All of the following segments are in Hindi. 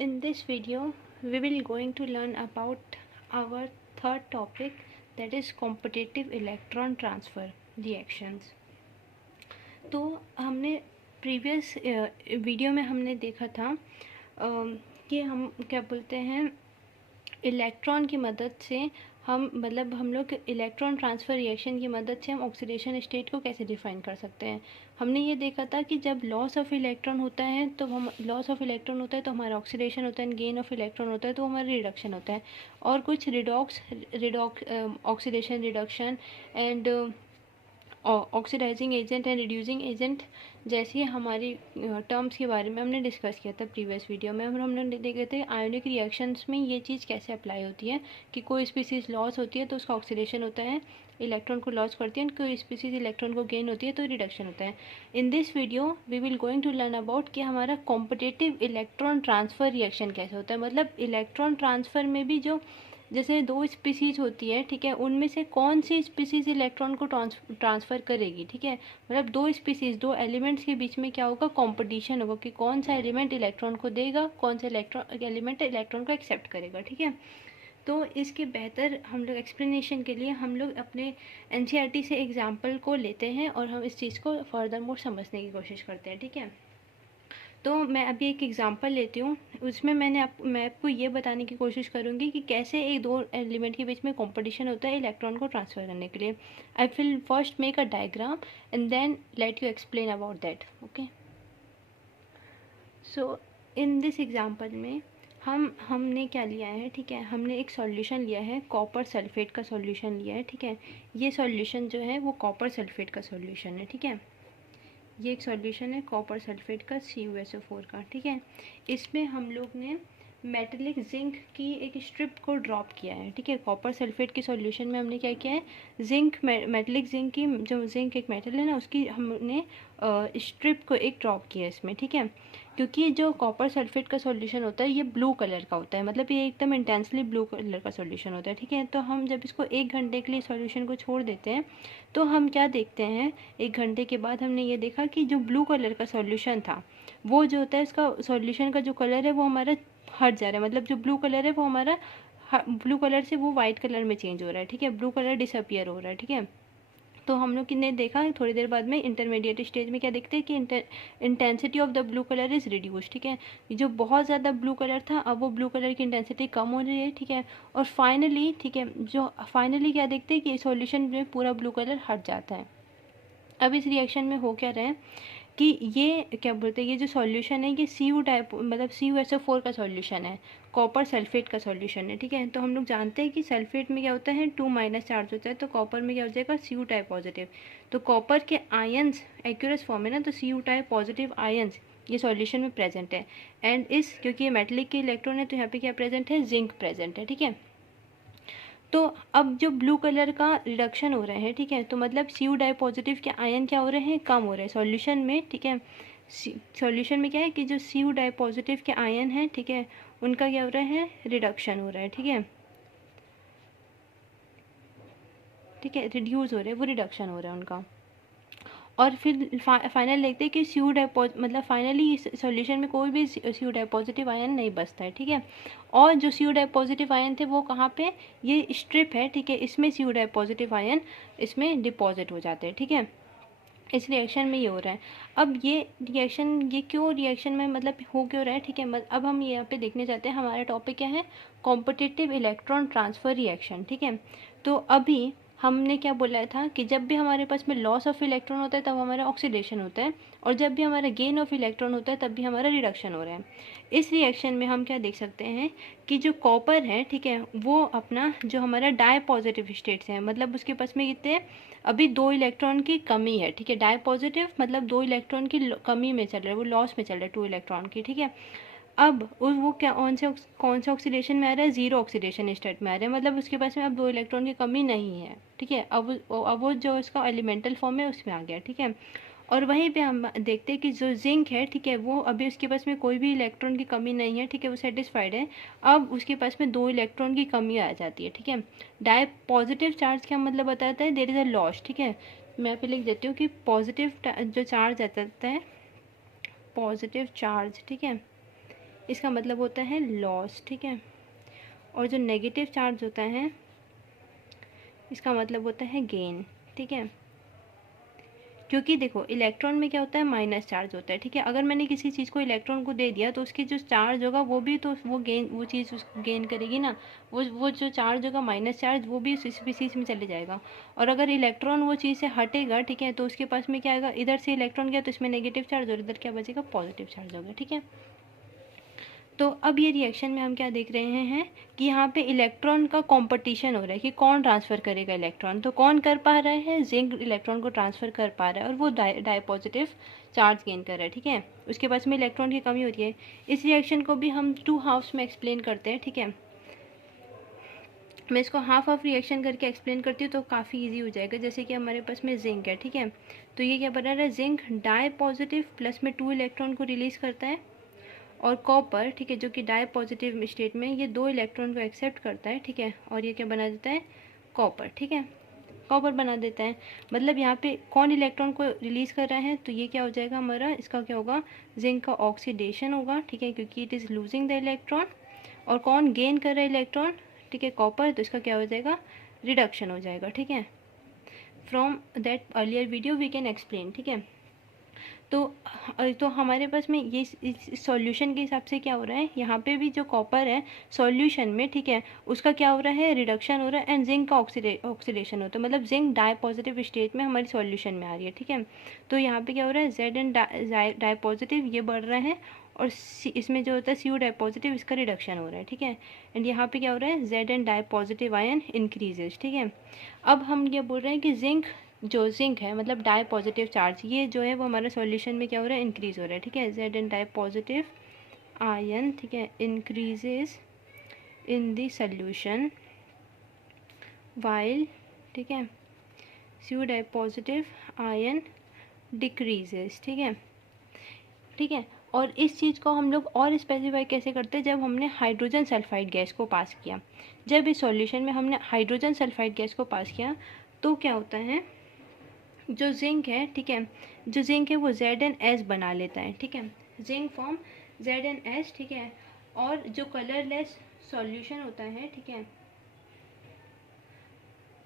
In this video, we will going to learn about our third topic, that is competitive electron transfer reactions. तो हमने प्रीवियस वीडियो में हमने देखा था कि हम क्या बोलते हैं, इलेक्ट्रॉन की मदद से हम लोग इलेक्ट्रॉन ट्रांसफ़र रिएक्शन की मदद से हम ऑक्सीडेशन स्टेट को कैसे डिफाइन कर सकते हैं। हमने ये देखा था कि जब लॉस ऑफ इलेक्ट्रॉन होता है तो हमारा ऑक्सीडेशन होता है, गेन ऑफ इलेक्ट्रॉन होता है तो हमारा रिडक्शन होता है, और कुछ oxidation reduction and oxidising agent and reducing agent जैसी हमारी टर्म्स के बारे में हमने डिस्कस किया था प्रीवियस वीडियो में। और हमने देखे थे आयोनिक रिएक्शंस में ये चीज़ कैसे अप्लाई होती है कि कोई स्पीसीज लॉस होती है तो उसका ऑक्सीडेशन होता है, इलेक्ट्रॉन को लॉस करती है, कोई स्पीसीज इलेक्ट्रॉन को गेन होती है तो रिडक्शन होता है। In this video we will going to learn about कि हमारा कॉम्पिटिटिव इलेक्ट्रॉन ट्रांसफ़र रिएक्शन कैसे होता है। मतलब इलेक्ट्रॉन ट्रांसफ़र में भी जो जैसे दो स्पीसीज होती है, ठीक है, उनमें से कौन सी स्पीसीज इलेक्ट्रॉन को ट्रांसफ़र करेगी, ठीक है। मतलब दो स्पीसीज, दो एलिमेंट्स के बीच में क्या होगा, कंपटीशन होगा कि कौन सा एलिमेंट इलेक्ट्रॉन को देगा, कौन सा एलिमेंट इलेक्ट्रॉन को एक्सेप्ट करेगा, ठीक है। तो इसके बेहतर हम लोग एक्सप्लेनेशन के लिए हम लोग अपने एनसीईआरटी से एग्जाम्पल को लेते हैं और हम इस चीज़ को फर्दर मोर समझने की कोशिश करते हैं, ठीक है। तो मैं अभी एक एग्जांपल लेती हूँ, उसमें मैं आपको ये बताने की कोशिश करूँगी कि कैसे एक दो एलिमेंट के बीच में कंपटीशन होता है इलेक्ट्रॉन को ट्रांसफ़र करने के लिए। I will first make a diagram and then let you explain about that, okay. So in this example में हमने क्या लिया है, ठीक है, हमने एक सॉल्यूशन लिया है, कॉपर सल्फेट का सॉल्यूशन लिया है, ठीक है। ये सॉल्यूशन जो है वो कॉपर सल्फेट का सॉल्यूशन है, ठीक है। ये एक सॉल्यूशन है कॉपर सल्फेट का CuSO4 का, ठीक है। इसमें हम लोग ने मेटेलिक जिंक की एक स्ट्रिप को ड्रॉप किया है, ठीक है। कॉपर सल्फेट के सॉल्यूशन में हमने क्या किया है, मेटेलिक जिंक की, जो जिंक एक मेटल है ना, उसकी हमने स्ट्रिप को एक ड्रॉप किया है इसमें, ठीक है। क्योंकि जो कॉपर सल्फेट का सॉल्यूशन होता है ये ब्लू कलर का होता है, मतलब ये एकदम इंटेंसली ब्लू कलर का सॉल्यूशन होता है, ठीक है। तो हम जब इसको 1 घंटे के लिए सॉल्यूशन को छोड़ देते हैं तो हम क्या देखते हैं, 1 घंटे के बाद हमने ये देखा कि जो ब्लू कलर का सॉल्यूशन था वो जो होता है, इसका सॉल्यूशन का जो कलर है वो हमारा हट जा रहा है। मतलब जो ब्लू कलर है वो हमारा ब्लू कलर से वो वाइट कलर में चेंज हो रहा है, ठीक है। ब्लू कलर डिसअपियर हो रहा है, ठीक है। तो हम लोग ने देखा थोड़ी देर बाद में इंटरमीडिएट स्टेज में क्या देखते हैं कि intensity of the blue colour is reduce, ठीक है। जो बहुत ज़्यादा ब्लू कलर था अब वो ब्लू कलर की इंटेंसिटी कम हो रही है, ठीक है। और फाइनली, ठीक है, जो फाइनली क्या देखते हैं कि सॉल्यूशन में पूरा ब्लू कलर हट जाता है। अब इस रिएक्शन में हो क्या रहा है कि ये क्या बोलते हैं, ये जो सॉल्यूशन है ये Cu टाइप, मतलब CuSO4 का सॉल्यूशन है, कॉपर सल्फेट का सॉल्यूशन है, ठीक है। तो हम लोग जानते हैं कि सल्फेट में क्या होता है, 2- चार्ज होता है, तो कॉपर में क्या हो जाएगा, Cu टाइप पॉजिटिव। तो कॉपर के आयंस एक्यूरस फॉर्म है ना, तो Cu टाइप पॉजिटिव आयंस ये सॉल्यूशन में प्रेजेंट है। एंड इस, क्योंकि ये मेटलिक के इलेक्ट्रॉन है तो यहाँ पे क्या प्रेजेंट है, जिंक प्रेजेंट है, ठीक है। तो अब जो ब्लू कलर का रिडक्शन हो रहा है, ठीक है, तो मतलब Cu डाई पॉजिटिव के आयन क्या हो रहे हैं, कम हो रहे हैं सॉल्यूशन में, ठीक है। सॉल्यूशन में क्या है कि जो Cu डाई पॉजिटिव के आयन हैं, ठीक है, उनका क्या हो रहा है, रिडक्शन हो रहा है, ठीक है, ठीक है, रिड्यूस हो रहे हैं, वो रिडक्शन हो रहा है उनका। और फिर फाइनल देखते हैं कि Cu डाई मतलब फाइनली सॉल्यूशन में कोई भी Cu डाई पॉजिटिव आयन नहीं बचता है, ठीक है। और जो Cu डाई पॉजिटिव आयन थे वो कहाँ पे, ये स्ट्रिप है, ठीक है, इसमें Cu डाई पॉजिटिव आयन इसमें डिपॉजिट हो जाते हैं, ठीक है। इस रिएक्शन में ये हो रहा है। अब ये रिएक्शन, ये क्यों रिएक्शन में मतलब हो क्यों रहा है, ठीक है। अब हम यहाँ पे देखने जाते हैं, हमारा टॉपिक क्या है, कॉम्पिटिटिव इलेक्ट्रॉन ट्रांसफ़र रिएक्शन, ठीक है। तो अभी हमने क्या बोला था कि जब भी हमारे पास में लॉस ऑफ इलेक्ट्रॉन होता है तब हमारा ऑक्सीडेशन होता है, और जब भी हमारा गेन ऑफ इलेक्ट्रॉन होता है तब भी हमारा रिडक्शन हो रहा है। इस रिएक्शन में हम क्या देख सकते हैं कि जो कॉपर है, ठीक है, वो अपना जो हमारा डाई पॉजिटिव स्टेट्स है, मतलब उसके पास में कितने, अभी 2 इलेक्ट्रॉन की कमी है, ठीक है। डाई पॉजिटिव मतलब 2 इलेक्ट्रॉन की कमी में चल रहा है, वो लॉस में चल रहा है 2 इलेक्ट्रॉन की, ठीक है। अब वो क्या, कौन से ऑक्सीडेशन में आ रहा है, जीरो ऑक्सीडेशन स्टेट में आ रहा है, मतलब उसके पास में अब 2 इलेक्ट्रॉन की कमी नहीं है, ठीक है। अब वो जो इसका एलिमेंटल फॉर्म है उसमें आ गया, ठीक है। और वहीं पे हम देखते हैं कि जो जिंक है, ठीक है, वो अभी उसके पास में कोई भी इलेक्ट्रॉन की कमी नहीं है, ठीक है, वो सेटिस्फाइड है। अब उसके पास में 2 इलेक्ट्रॉन की कमी आ जाती है, ठीक है। डाई पॉजिटिव चार्ज क्या मतलब बताता है, देयर इज़ अ लॉस, ठीक है। मैं पे लिख देती हूँ कि पॉजिटिव जो चार्ज आता है, पॉजिटिव चार्ज, ठीक है, इसका मतलब होता है लॉस, ठीक है। और जो नेगेटिव चार्ज होता है इसका मतलब होता है गेन, ठीक है। क्योंकि देखो इलेक्ट्रॉन में क्या होता है, माइनस चार्ज होता है, ठीक है। अगर मैंने किसी चीज़ को इलेक्ट्रॉन को दे दिया तो उसकी जो चार्ज होगा वो भी तो वो चीज़ गेन करेगी ना। वो जो चार्ज होगा माइनस चार्ज वो भी उस स्पीसीज में चले जाएगा। और अगर इलेक्ट्रॉन वो चीज़ से हटेगा, ठीक है, तो उसके पास में क्या आएगा, इधर से इलेक्ट्रॉन गया तो इसमें नेगेटिव चार्ज और इधर क्या बचेगा, पॉजिटिव चार्ज होगा, ठीक है। तो अब ये रिएक्शन में हम क्या देख रहे हैं कि यहाँ पे इलेक्ट्रॉन का कंपटीशन हो रहा है कि कौन ट्रांसफ़र करेगा इलेक्ट्रॉन। तो कौन कर पा रहा है, जिंक इलेक्ट्रॉन को ट्रांसफ़र कर पा रहा है और वो डाई पॉजिटिव चार्ज गेन कर रहा है, ठीक है। उसके पास में इलेक्ट्रॉन की कमी हो रही है। इस रिएक्शन को भी हम 2 हाफ्स में एक्सप्लेन करते हैं, ठीक है। मैं इसको हाफ ऑफ रिएक्शन करके एक्सप्लेन करती हूँ तो काफ़ी इजी हो जाएगा। जैसे कि हमारे पास में जिंक है, ठीक है। तो ये क्या बना रहा है, जिंक डाई पॉजिटिव प्लस में 2 इलेक्ट्रॉन को रिलीज़ करता है। और कॉपर, ठीक है, जो कि डाई पॉजिटिव स्टेट में ये 2 इलेक्ट्रॉन को एक्सेप्ट करता है, ठीक है। और ये क्या बना देता है, कॉपर, ठीक है, कॉपर बना देता है। मतलब यहाँ पे कौन इलेक्ट्रॉन को रिलीज़ कर रहा है, तो ये क्या हो जाएगा हमारा, इसका क्या होगा, जिंक का ऑक्सीडेशन होगा, ठीक है, क्योंकि it is losing the electron. और कौन गेन कर रहा है इलेक्ट्रॉन, ठीक है, कॉपर, तो इसका क्या हो जाएगा, रिडक्शन हो जाएगा, ठीक है। From that earlier video we can explain, ठीक है। तो हमारे पास में ये इस सॉल्यूशन के हिसाब से क्या हो रहा है, यहाँ पे भी जो कॉपर है सॉल्यूशन में, ठीक है, उसका क्या हो रहा है, रिडक्शन हो रहा है। एंड जिंक का ऑक्सीडेशन होता है, मतलब जिंक डाई पॉजिटिव स्टेट में हमारी सॉल्यूशन में आ रही है, ठीक है। तो यहाँ पे क्या हो रहा है, जेड एंड डाई पॉजिटिव ये बढ़ रहा है और इसमें जो होता है सी डाई पॉजिटिव इसका रिडक्शन हो रहा है, ठीक है। एंड यहाँ पे क्या हो रहा है, Z and di positive ion increases, ठीक है। अब हम ये बोल रहे हैं कि जिंक है मतलब डाई पॉजिटिव चार्ज, ये जो है वो हमारे सॉल्यूशन में क्या हो रहा है, इंक्रीज हो रहा है, ठीक है। Z and di positive ion, ठीक है, increases in the solution while, ठीक है, C di positive ion decreases, ठीक है, ठीक है। और इस चीज़ को हम लोग और स्पेसिफाई कैसे करते हैं, जब हमने हाइड्रोजन सल्फाइड गैस को पास किया। जब इस सॉल्यूशन में हमने हाइड्रोजन सल्फाइड गैस को पास किया तो क्या होता है, जो जिंक है, ठीक है, जो जिंक है वो ZnS बना लेता है, ठीक है, जिंक फॉर्म ZnS, ठीक है। और जो कलरलेस सॉल्यूशन होता है, ठीक है,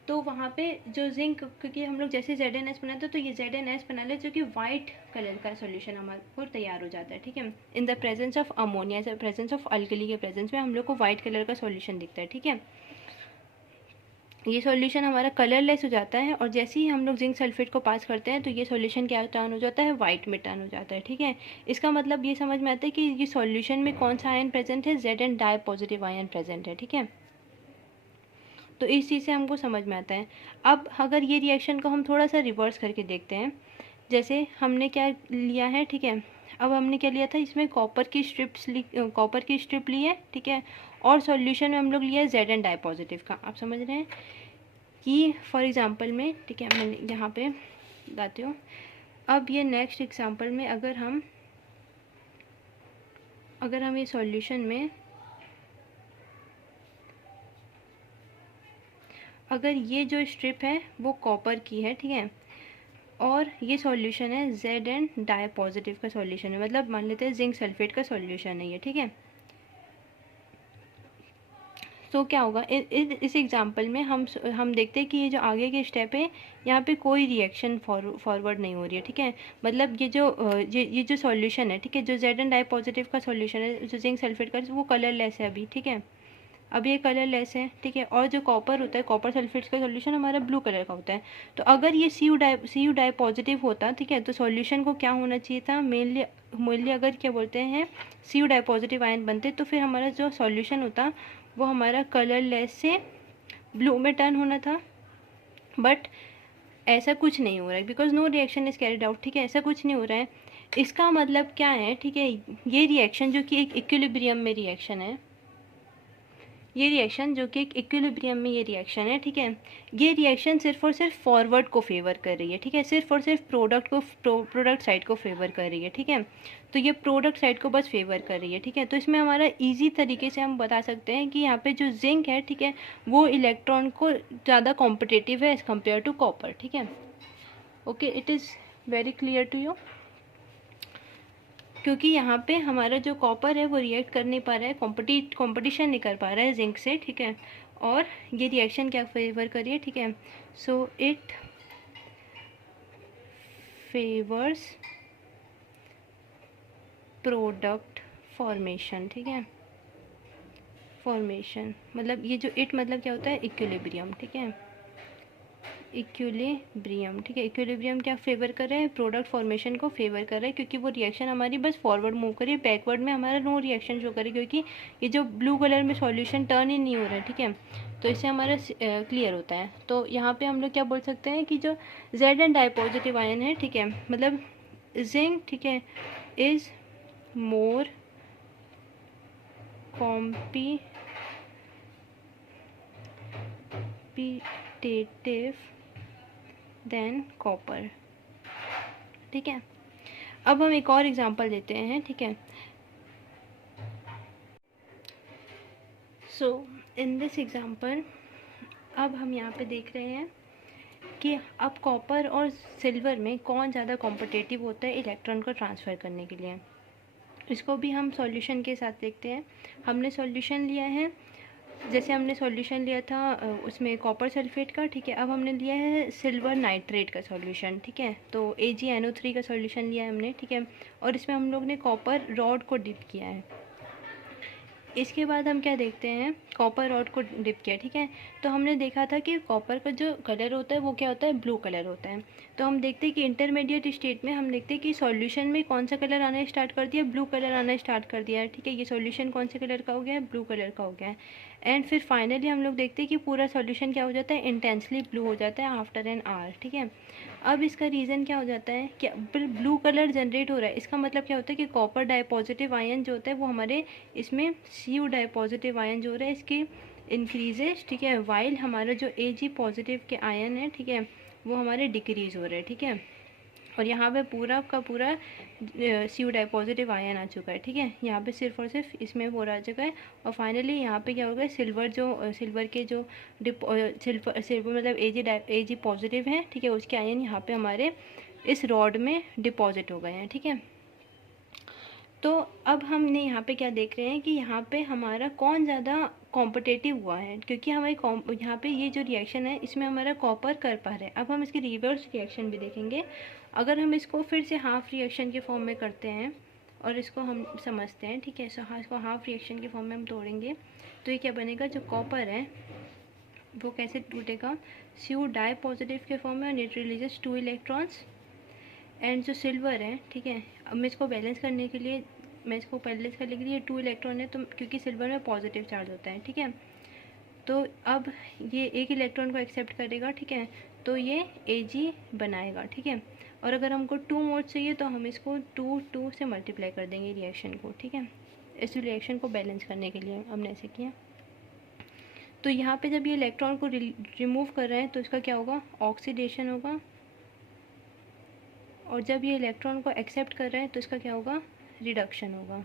तो वहाँ पे जो जिंक, क्योंकि हम लोग जैसे ZnS बनाते हैं तो ये ZnS बना ले जो कि वाइट कलर का सॉल्यूशन हमारे को तैयार हो जाता है, ठीक है। In the presence of ammonia, presence of alkali के प्रेजेंस में हम लोग को वाइट कलर का सॉल्यूशन दिखता है, ठीक है। ये सॉल्यूशन हमारा कलरलेस हो जाता है और जैसे ही हम लोग जिंक सल्फेट को पास करते हैं तो ये सॉल्यूशन क्या टर्न हो जाता है, वाइट में टर्न हो जाता है, ठीक है। इसका मतलब ये समझ में आता है कि ये सॉल्यूशन में कौन सा आयन प्रेजेंट है, Z and di positive ion present है, ठीक है। तो इस चीज़ से हमको समझ में आता है। अब अगर ये रिएक्शन को हम थोड़ा सा रिवर्स करके देखते हैं, जैसे हमने क्या लिया है, ठीक है, अब हमने क्या लिया था, इसमें कॉपर की स्ट्रिप ली है, ठीक है, और सॉल्यूशन में हम लोग लिया है जेड एंड डाई पॉजिटिव का। आप समझ रहे हैं कि फॉर एग्जांपल में, ठीक है, मैं यहाँ पे बताती हूँ। अब ये नेक्स्ट एग्जांपल में अगर हम ये सॉल्यूशन में अगर ये जो स्ट्रिप है वो कॉपर की है, ठीक है, और ये सॉल्यूशन है जेड एंड डाई पॉजिटिव का सॉल्यूशन है, मतलब मान लेते हैं जिंक सल्फेट का सॉल्यूशन है ये, ठीक है। तो क्या होगा, इस एग्जांपल में हम देखते हैं कि ये जो आगे के स्टेप है यहाँ पे कोई रिएक्शन फॉरवर्ड नहीं हो रही है, ठीक है। मतलब ये जो सॉल्यूशन है, ठीक है, जो जेड एंड डाई पॉजिटिव का सॉल्यूशन है, जो जिंक सल्फेट का, वो कलरलेस है अभी, ठीक है, अब ये कलरलेस है, ठीक है। और जो कॉपर होता है, कॉपर सल्फेट का सॉल्यूशन हमारा ब्लू कलर का होता है। तो अगर ये सी यू डाई पॉजिटिव होता, ठीक है, तो सॉल्यूशन को क्या होना चाहिए था, मेनली अगर क्या बोलते हैं सी यू डाई पॉजिटिव आयन बनते तो फिर हमारा जो सॉल्यूशन होता वो हमारा कलरलेस से ब्लू में टर्न होना था। बट ऐसा कुछ नहीं हो रहा है, because no reaction is carried out, ठीक है, ऐसा कुछ नहीं हो रहा है। इसका मतलब क्या है, ठीक है, ये रिएक्शन जो कि एक इक्विलिब्रियम में रिएक्शन है, ये रिएक्शन जो कि एक इक्विलिब्रियम में ये रिएक्शन है, ठीक है, ये रिएक्शन सिर्फ और सिर्फ फॉरवर्ड को फेवर कर रही है, ठीक है, सिर्फ और सिर्फ प्रोडक्ट साइड को फेवर कर रही है, ठीक है। तो ये प्रोडक्ट साइड को बस फेवर कर रही है, ठीक है। तो इसमें हमारा इजी तरीके से हम बता सकते हैं कि यहाँ पे जो जिंक है, ठीक है, वो इलेक्ट्रॉन को ज़्यादा कॉम्पिटिटिव है एज़ कम्पेयर टू कॉपर, ठीक है। Okay, it is very clear to you. क्योंकि यहाँ पे हमारा जो कॉपर है वो रिएक्ट कर नहीं पा रहा है, कंपटीशन नहीं कर पा रहा है जिंक से, ठीक है। और ये रिएक्शन क्या फेवर करिए, ठीक है। So it favours product formation, ठीक है। फॉर्मेशन मतलब ये जो इट मतलब क्या होता है, इक्विलिब्रियम, ठीक है। इक्विलिब्रियम, ठीक है। इक्विलिब्रियम क्या फेवर कर रहे हैं, प्रोडक्ट फॉर्मेशन को फेवर कर रहे हैं, क्योंकि वो रिएक्शन हमारी बस फॉरवर्ड मूव करिए, बैकवर्ड में हमारा नो रिएक्शन शो करे, क्योंकि ये जो ब्लू कलर में सॉल्यूशन टर्न ही नहीं हो रहा है, ठीक है। तो इससे हमारा क्लियर होता है। तो यहाँ पे हम लोग क्या बोल सकते हैं कि जो Z and di positive ion है, ठीक है, मतलब जिंक, ठीक है, is more competitive than copper, ठीक है। अब हम एक और एग्जांपल देते हैं, ठीक है। सो इन दिस एग्जांपल अब हम यहाँ पे देख रहे हैं कि अब कॉपर और सिल्वर में कौन ज़्यादा कॉम्पिटिटिव होता है इलेक्ट्रॉन को ट्रांसफ़र करने के लिए। इसको भी हम सॉल्यूशन के साथ देखते हैं। हमने सॉल्यूशन लिया है, जैसे हमने सॉल्यूशन लिया था उसमें कॉपर सल्फेट का, ठीक है। अब हमने लिया है सिल्वर नाइट्रेट का सॉल्यूशन, ठीक है। तो AgNO3 का सॉल्यूशन लिया है हमने, ठीक है। और इसमें हम लोग ने कॉपर रॉड को डिप किया है। इसके बाद हम क्या देखते हैं, कॉपर रॉड को डिप किया, ठीक है। तो हमने देखा था कि कॉपर का जो कलर होता है वो क्या होता है, ब्लू कलर होता है। तो हम देखते हैं कि इंटरमीडिएट स्टेट में हम देखते हैं कि सॉल्यूशन में कौन सा कलर आना स्टार्ट कर दिया, ब्लू कलर आना स्टार्ट कर दिया है, ठीक है। ये सॉल्यूशन कौन से कलर का हो गया है, ब्लू कलर का हो गया है। एंड फिर फाइनली हम लोग देखते हैं कि पूरा सॉल्यूशन क्या हो जाता है, इंटेंसली ब्लू हो जाता है आफ्टर एन आवर, ठीक है। अब इसका रीज़न क्या हो जाता है कि ब्लू कलर जनरेट हो रहा है, इसका मतलब क्या होता है कि कॉपर डाई पॉजिटिव आयन जो होता है वो हमारे इसमें Cu डाई पॉजिटिव आयन जो हो रहा है इसकी इंक्रीजेज, ठीक है। वाइल हमारा जो Ag पॉजिटिव के आयन है, ठीक है, वो हमारे डिक्रीज हो रहे हैं, ठीक है। और यहाँ पे पूरा का पूरा Cu डाई पॉजिटिव आयन आ चुका है, ठीक है। यहाँ पे सिर्फ और सिर्फ इसमें हो रहा चुका है। और फाइनली यहाँ पे क्या हो गया, सिल्वर के जो सिल्वर मतलब Ag पॉजिटिव है, ठीक है, उसके आयन यहाँ पे हमारे इस रॉड में डिपॉजिट हो गए हैं, ठीक है। तो अब हमने यहाँ पे क्या देख रहे हैं कि यहाँ पे हमारा कौन ज़्यादा कॉम्पिटिटिव हुआ है, क्योंकि हमारे यहाँ पे ये जो रिएक्शन है इसमें हमारा कॉपर कर पा रहे हैं। अब हम इसकी रिवर्स रिएक्शन भी देखेंगे। अगर हम इसको फिर से हाफ रिएक्शन के फॉर्म में करते हैं और इसको हम समझते हैं, ठीक है। सो हाँ, इसको हाफ रिएक्शन के फॉर्म में हम तोड़ेंगे तो ये क्या बनेगा, जो कॉपर है वो कैसे टूटेगा, Cu डाई पॉजिटिव के फॉर्म में, और इट रिलीजेस 2 इलेक्ट्रॉन्स। एंड जो सिल्वर है, ठीक है, अब मैं इसको बैलेंस करने के लिए 2 इलेक्ट्रॉन है, तो क्योंकि सिल्वर में पॉजिटिव चार्ज होता है, ठीक है। तो अब ये एक इलेक्ट्रॉन को एक्सेप्ट करेगा, ठीक है, तो ये Ag बनाएगा, ठीक है। और अगर हमको 2 मोड चाहिए तो हम इसको 2 से मल्टीप्लाई कर देंगे रिएक्शन को, ठीक है। इस रिएक्शन को बैलेंस करने के लिए हमने ऐसे किया। तो यहाँ पे जब ये इलेक्ट्रॉन को रिमूव कर रहे हैं तो इसका क्या होगा, ऑक्सीडेशन होगा। और जब ये इलेक्ट्रॉन को एक्सेप्ट कर रहे हैं तो इसका क्या होगा, रिडक्शन होगा,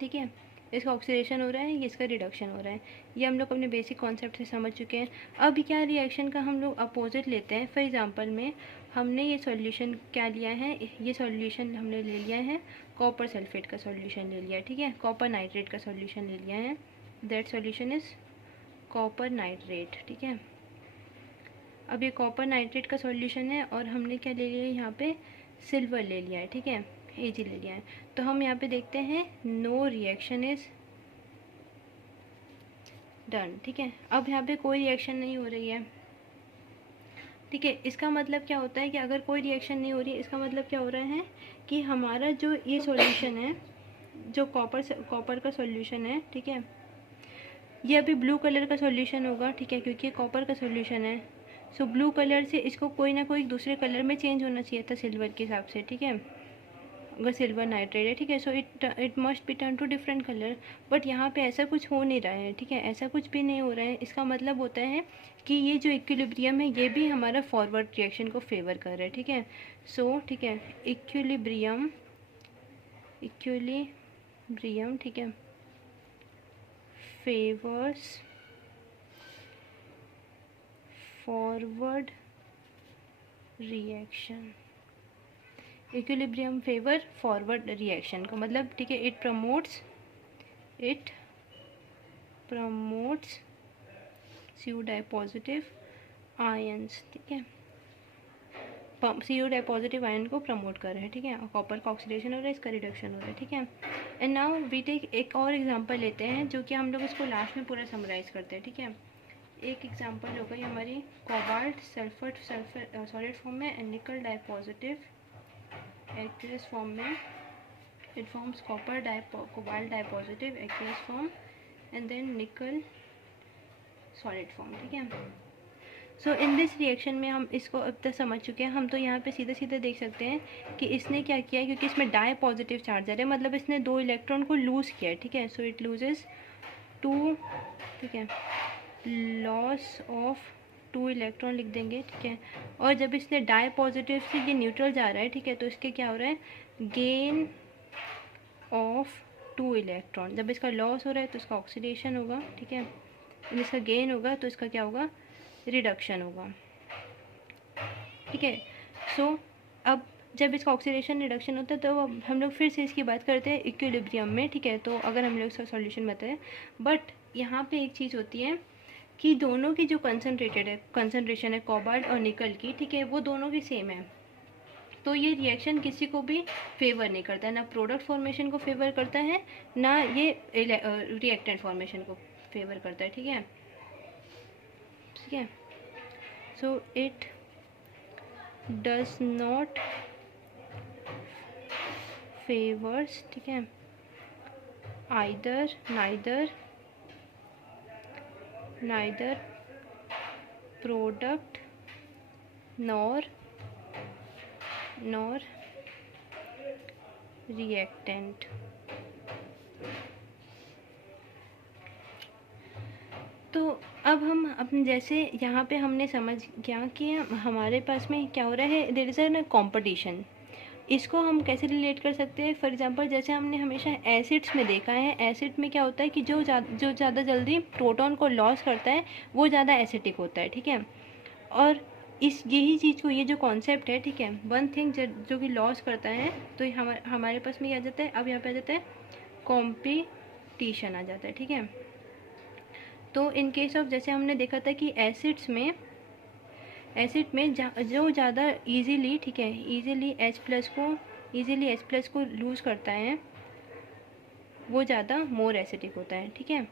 ठीक है। इसका ऑक्सीडेशन हो रहा है, ये इसका रिडक्शन हो रहा है। ये हम लोग अपने बेसिक कॉन्सेप्ट से समझ चुके हैं। अब क्या रिएक्शन का हम लोग अपोजिट लेते हैं। फॉर एग्जांपल में हमने ये सॉल्यूशन क्या लिया है, ये सॉल्यूशन हमने ले लिया है, कॉपर सल्फेट का सॉल्यूशन ले लिया है, ठीक है, कॉपर नाइट्रेट का सॉल्यूशन ले लिया है। That solution is copper nitrate, ठीक है। अब ये कॉपर नाइट्रेट का सॉल्यूशन है और हमने क्या ले लिया है, यहाँ पे सिल्वर ले लिया है, ठीक है, Ag ले लिया है। तो हम यहाँ पे देखते हैं नो रिएक्शन इज डन, ठीक है। अब यहाँ पे कोई रिएक्शन नहीं हो रही है, ठीक है। इसका मतलब क्या होता है कि अगर कोई रिएक्शन नहीं हो रही है, इसका मतलब क्या हो रहा है कि हमारा जो ये सॉल्यूशन है, जो कॉपर का सॉल्यूशन है, ठीक है, ये अभी ब्लू कलर का सॉल्यूशन होगा, ठीक है, क्योंकि ये कॉपर का सॉल्यूशन है। सो ब्लू कलर से इसको कोई ना कोई दूसरे कलर में चेंज होना चाहिए था सिल्वर के हिसाब से, ठीक है, अगर सिल्वर नाइट्रेट है, ठीक है। So it must be turn to different colour. But यहाँ पे ऐसा कुछ हो नहीं रहा है, ठीक है, ऐसा कुछ भी नहीं हो रहा है। इसका मतलब होता है कि ये जो इक्विलिब्रियम है ये भी हमारा फॉरवर्ड रिएक्शन को फेवर कर रहा है, ठीक है। सो ठीक है, इक्विलिब्रियम, ठीक है, favours forward reaction. Equilibrium favour forward reaction को, मतलब ठीक है, it promotes CO positive ions, ठीक है, CO पॉजिटिव आयन को प्रमोट कर रहे हैं, ठीक है, और कॉपर का ऑक्सीडेशन हो रहा है, इसका रिडक्शन हो रहा है, ठीक है। एंड नाउ वी टेक एक और एग्जांपल लेते हैं जो कि हम लोग इसको लास्ट में पूरा समराइज करते हैं, ठीक है। एक एग्जांपल हो गई हमारी कोबाल्ट सल्फर सॉलिड फॉर्म में and nickel di positive aqueous form में, it forms copper cobalt di positive aqueous form and then nickel solid form, ठीक है। सो इन दिस रिएक्शन में हम इसको अब तक समझ चुके हैं। हम तो यहाँ पे सीधे सीधे देख सकते हैं कि इसने क्या किया है, क्योंकि इसमें डाई पॉजिटिव चार्जर है, मतलब इसने 2 इलेक्ट्रॉन को लूज़ किया है, ठीक है। सो इट लूजेस 2, ठीक है, लॉस ऑफ 2 इलेक्ट्रॉन लिख देंगे, ठीक है। और जब इसने डाई पॉजिटिव से ये न्यूट्रल जा रहा है, ठीक है, तो इसके क्या हो रहा है, गेन ऑफ 2 इलेक्ट्रॉन। जब इसका लॉस हो रहा है तो इसका ऑक्सीडेशन होगा, ठीक है, जब इसका गेन होगा तो इसका क्या होगा, रिडक्शन होगा, ठीक है। सो अब जब इसका ऑक्सीडेशन रिडक्शन होता है तो अब हम लोग फिर से इसकी बात करते हैं इक्विलिब्रियम में, ठीक है। तो अगर हम लोग इसका सॉल्यूशन बताएं, बट यहाँ पे एक चीज़ होती है कि दोनों की जो कंसनट्रेशन है कोबाल्ट और निकल की, ठीक है, वो दोनों की सेम है। तो ये रिएक्शन किसी को भी फेवर नहीं करता है, ना प्रोडक्ट फॉर्मेशन को फेवर करता है, ना ये रिएक्टेंट फॉर्मेशन को फेवर करता है, ठीक है, ठीक है। So it does not favours, ठीक है, नाइदर प्रोडक्ट नॉर रिएक्टेंट। तो अब हम अपने जैसे यहाँ पे हमने समझ गया कि हमारे पास में क्या हो रहा है, देयर इज़ अ कॉम्पिटिशन। इसको हम कैसे रिलेट कर सकते हैं, फॉर एग्जांपल जैसे हमने हमेशा एसिड्स में देखा है, एसिड में क्या होता है कि जो ज़्यादा जल्दी प्रोटॉन को लॉस करता है वो ज़्यादा एसिडिक होता है, ठीक है। और यही चीज़ को, ये जो कॉन्सेप्ट है, ठीक है, वन थिंग जो कि लॉस करता है, तो हमारे पास में क्या आ जाता है, अब यहाँ पे आ जाता है कॉम्पिटिशन आ जाता है, ठीक है। तो इन केस ऑफ जैसे हमने देखा था कि एसिड में जो ज़्यादा इजीली, ठीक है, इजीली H प्लस को लूज़ करता है वो ज़्यादा मोर एसिडिक होता है, ठीक है।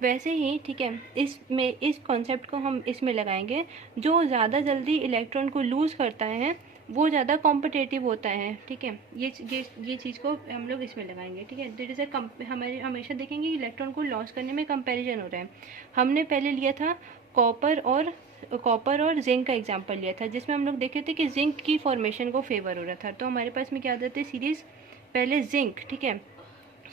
वैसे ही, ठीक है, इस कॉन्सेप्ट को हम इसमें लगाएंगे, जो ज़्यादा जल्दी इलेक्ट्रॉन को लूज़ करता है वो ज़्यादा कॉम्पिटेटिव होता है, ठीक है। ये चीज़ को हम लोग इसमें लगाएंगे, ठीक है। देयर इज़ हमारे हमेशा देखेंगे कि इलेक्ट्रॉन को लॉस करने में कंपैरिजन हो रहा है। हमने पहले लिया था कॉपर और जिंक का एग्जांपल लिया था, जिसमें हम लोग देखे थे कि जिंक की फॉर्मेशन को फेवर हो रहा था। तो हमारे पास में क्या आ जाती है सीरीज़, पहले जिंक, ठीक है।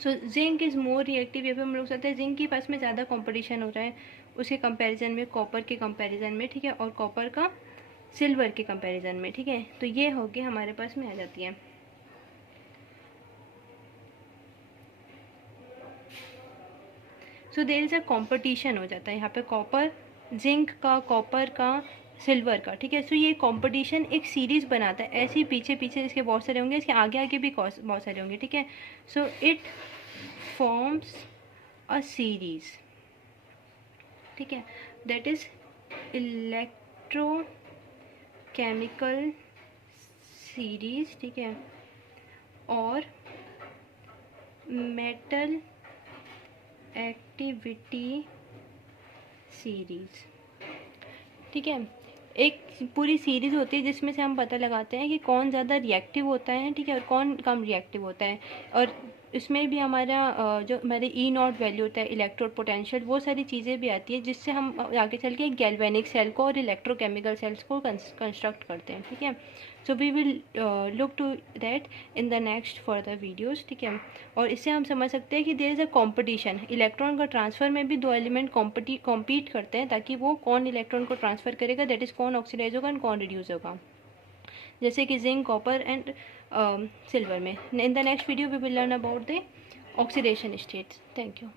So zinc is more reactive, या फिर हम लोग कहते हैं जिंक के पास में ज़्यादा कंपटीशन हो रहा है उसके कंपैरिजन में, कॉपर के कंपैरिजन में, ठीक है, और कॉपर का सिल्वर के कंपैरिजन में, ठीक है। तो ये हो गया हमारे पास में आ जाती है। So there is a competition हो जाता है यहाँ पे जिंक का, कॉपर का, सिल्वर का, ठीक है। सो ये कंपटीशन एक सीरीज़ बनाता है, ऐसे ही पीछे पीछे इसके बहुत सारे होंगे, इसके आगे आगे भी बहुत सारे होंगे, ठीक है। So it forms a series, ठीक है, दैट इज़ इलेक्ट्रोकेमिकल सीरीज़, ठीक है, और मेटल एक्टिविटी सीरीज़, ठीक है। एक पूरी सीरीज़ होती है जिसमें से हम पता लगाते हैं कि कौन ज़्यादा रिएक्टिव होता है, ठीक है, और कौन कम रिएक्टिव होता है। और इसमें भी हमारा जो हमारे E0 वैल्यू होता है, इलेक्ट्रोड पोटेंशियल, वो सारी चीज़ें भी आती है, जिससे हम आगे चल के गैल्वेनिक सेल को और इलेक्ट्रोकेमिकल सेल्स को कंस्ट्रक्ट करते हैं, ठीक है। So we will look to that in the next further videos, ठीक है। और इससे हम समझ सकते हैं कि there is a competition, electron का ट्रांसफ़र में भी 2 एलिमेंट कॉम्पीट करते हैं, ताकि वो कौन इलेक्ट्रॉन को ट्रांसफ़र करेगा, दैट इज़ कौन ऑक्सीडाइज होगा एंड कौन रिड्यूस होगा, जैसे कि जिंक, कॉपर एंड सिल्वर में। In the next video we will learn about the oxidation states. Thank you.